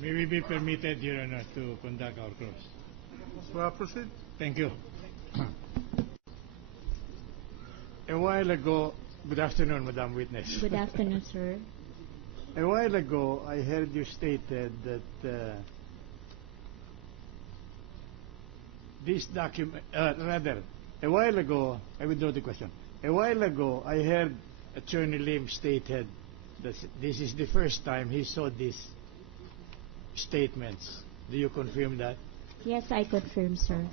May we be permitted, Your Honor, to conduct our cross? Proceed. Thank you. A while ago, good afternoon, Madam Witness. Good afternoon, sir. A while ago, I heard you stated that this document, rather, a while ago, I withdraw the question. A while ago, I heard Attorney Lim stated that this is the first time he saw these statements. Do you confirm that? Yes, I confirm, sir.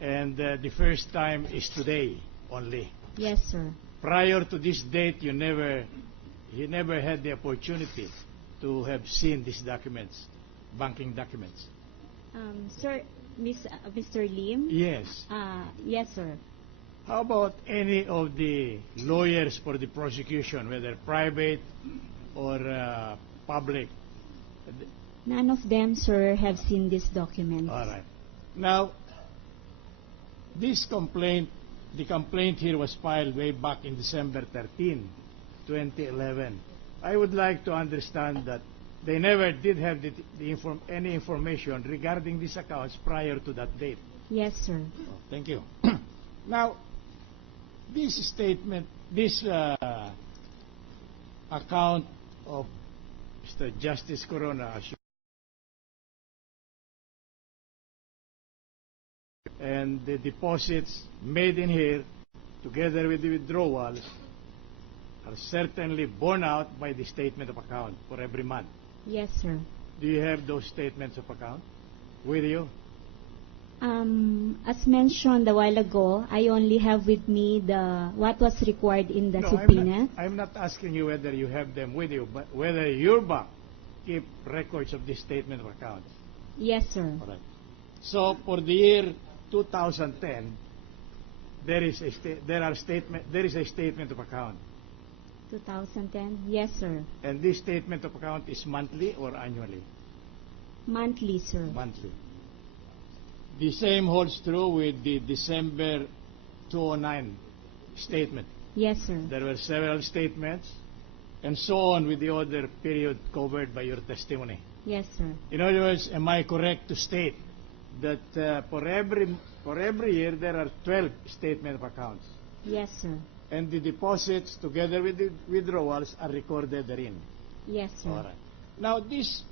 And the first time is today only. Yes, sir. Prior to this date, you never had the opportunity to have seen these documents, banking documents. Sir, Mr. Lim? Yes. Yes, sir. How about any of the lawyers for the prosecution, whether private or public? None of them, sir, have seen this document. All right. Now, this complaint, the complaint here was filed way back in December 13, 2011. I would like to understand that they never did have any information regarding these accounts prior to that date. Yes, sir. Oh, thank you. Now, this statement, this account of Mr. Justice Corona, and the deposits made in here, together with the withdrawals, are certainly borne out by the statement of account for every month. Yes, sir. Do you have those statements of account with you? As mentioned a while ago, I only have with me what was required in the subpoena. I'm not asking you whether you have them with you, but whether your bank keep records of this statement of accounts. Yes, sir. All right. So for the year 2010, there is a statement of account. 2010? Yes, sir. And this statement of account is monthly or annually? Monthly, sir. Monthly. The same holds true with the December 2009 statement. Yes, sir. There were several statements, and so on with the other period covered by your testimony. Yes, sir. In other words, am I correct to state that for every year there are 12 statement of accounts, Yes, sir. and the deposits together with the withdrawals are recorded therein? Yes, sir. All right. Now this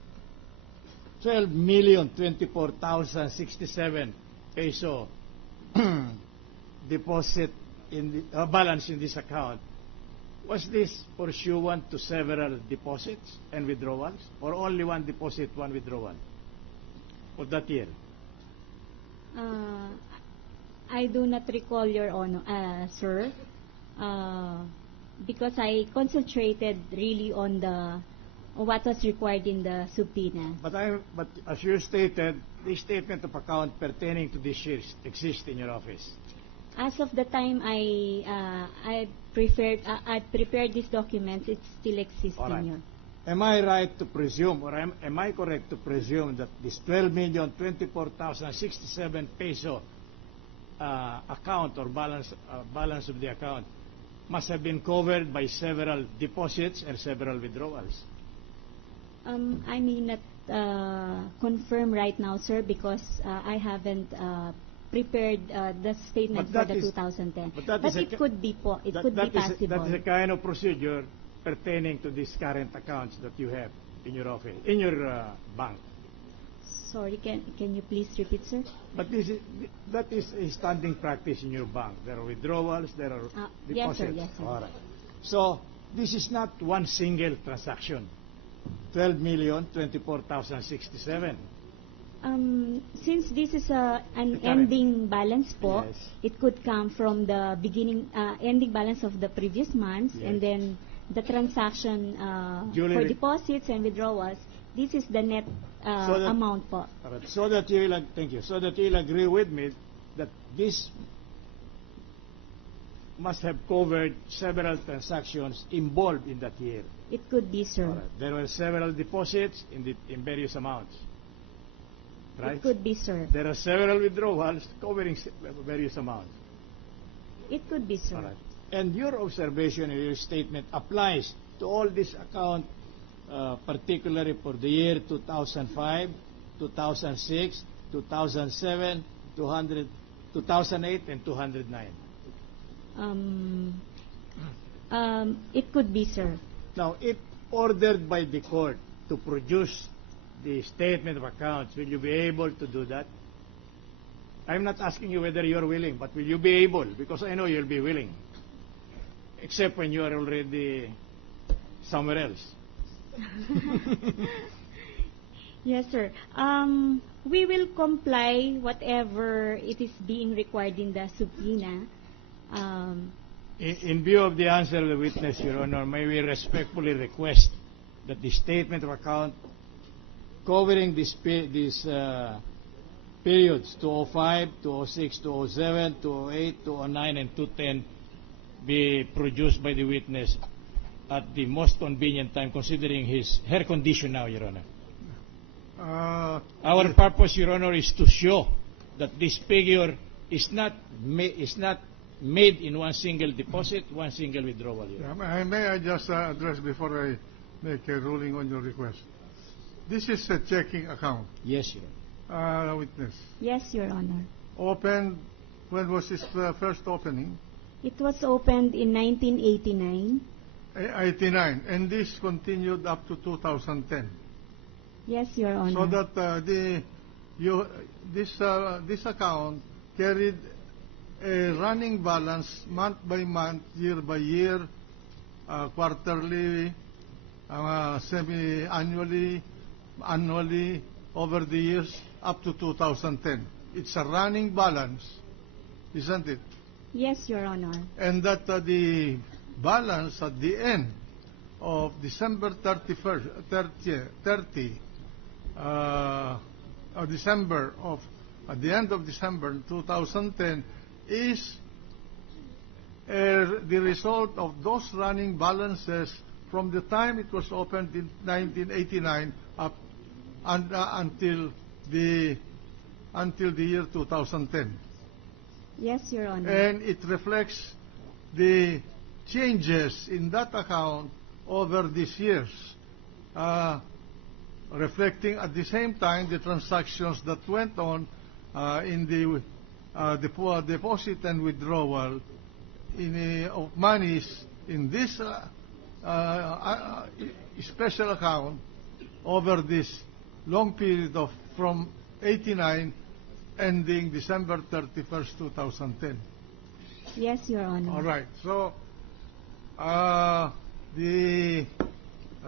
12,024,067 peso deposit in the balance in this account, was this pursuant to several deposits and withdrawals, or only one deposit, one withdrawal for that year? I do not recall, Your Honor, sir, because I concentrated really on what was required in the subpoena. But as you stated, the statement of account pertaining to this year exists in your office. As of the time I prepared these documents, it still exists All right. in your. Am I right to presume, or am I correct to presume that this 12,024,067 peso account or balance of the account must have been covered by several deposits and several withdrawals? I may not confirm right now, sir, because I haven't prepared the statement for the 2010. But it could be possible. That is a kind of procedure pertaining to these current accounts that you have in your office, in your bank. Sorry, can you please repeat, sir? But that is a standing practice in your bank. There are withdrawals, there are deposits. Yes, sir. Yes, sir. All right. So this is not one single transaction. 12,024,067. Since this is an ending balance po, Yes. it could come from the beginning ending balance of the previous months, Yes. and then the transaction Duly for deposits and withdrawals. This is the net amount po. All right. So that you'll agree with me that this must have covered several transactions involved in that year. It could be, sir. All right. There were several deposits in various amounts. Right? It could be, sir. There are several withdrawals covering various amounts. It could be, sir. All right. And your observation and your statement applies to all this account, particularly for the year 2005, 2006, 2007, 2008, and 209. It could be, sir. Now, if ordered by the court to produce the statement of accounts, will you be able to do that? I'm not asking you whether you're willing, but will you be able? Because I know you'll be willing. Except when you are already somewhere else. Yes, sir. We will comply whatever it is being required in the subpoena. In view of the answer of the witness, Your Honor, may we respectfully request that the statement of account covering these periods 2005, 2006, 2007, 2008, 2009, and 2010 be produced by the witness at the most convenient time, considering her condition now, Your Honor. Our purpose, Your Honor, is to show that this figure is not made in one single deposit, one single withdrawal. May I just address before I make a ruling on your request? This is a checking account. Yes, Your Honor. Witness. Yes, Your Honor. Opened, when was its first opening? It was opened in 1989. 89, and this continued up to 2010. Yes, Your Honor. So that this account carried a running balance month by month, year by year, quarterly, semi-annually, annually, over the years up to 2010. It's a running balance, isn't it? Yes, Your Honor. And that the balance at the end of December 31st, 30, December of, at the end of December 2010 is the result of those running balances from the time it was opened in 1989 up until the year 2010. Yes, Your Honor. And it reflects the changes in that account over these years, reflecting at the same time the transactions that went on in the deposit and withdrawal of monies in this special account over this long period of from 89 ending December 31st, 2010. Yes, Your Honor. All right. So the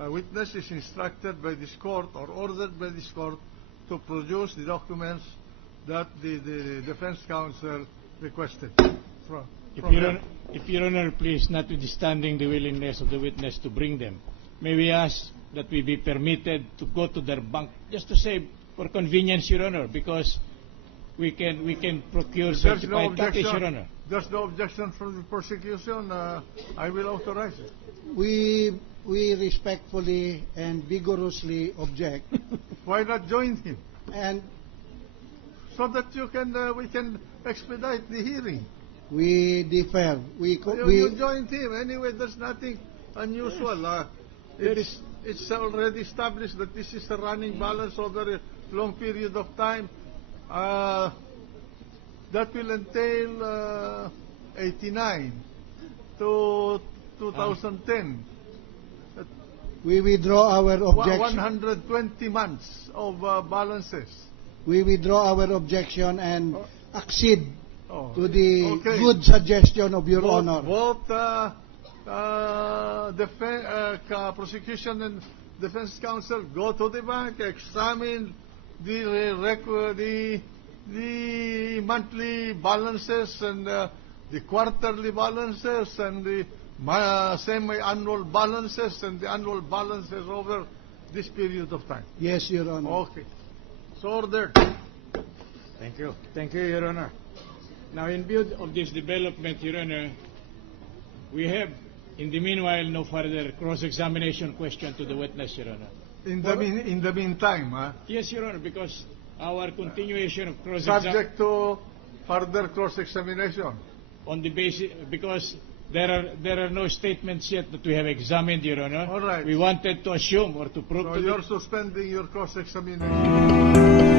witness is instructed by this court or ordered by this court to produce the documents that the defense counsel requested. If Your Honor, please, notwithstanding the willingness of the witness to bring them, may we ask that we be permitted to go to their bank, just to say for convenience, Your Honor, because we can procure certified copies, Your Honor. There's no objection from the prosecution. I will authorize it. We respectfully and vigorously object. Why not join him? And so that we can expedite the hearing. we defer. You joined him anyway. There's nothing unusual. It's already established that this is a running balance over a long period of time. That will entail 89 to 2010. We withdraw our objection. 120 months of balances. We withdraw our objection and accede to the Okay. good suggestion of Your Honor. Both prosecution and defense counsel go to the bank, examine the monthly balances and the quarterly balances and the semi-annual balances and the annual balances over this period of time. Yes, Your Honor. Okay. So ordered. Thank you. Thank you, Your Honor. Now, in view of this development, Your Honor, We have, in the meanwhile, no further cross-examination question to the witness, Your Honor. In the meantime, Yes, Your Honor, because our continuation of cross-examination... subject to further cross-examination. On the basis, because there are no statements yet that we have examined, Your Honor. All right. We wanted to assume or to prove So to you're suspending your cross-examination.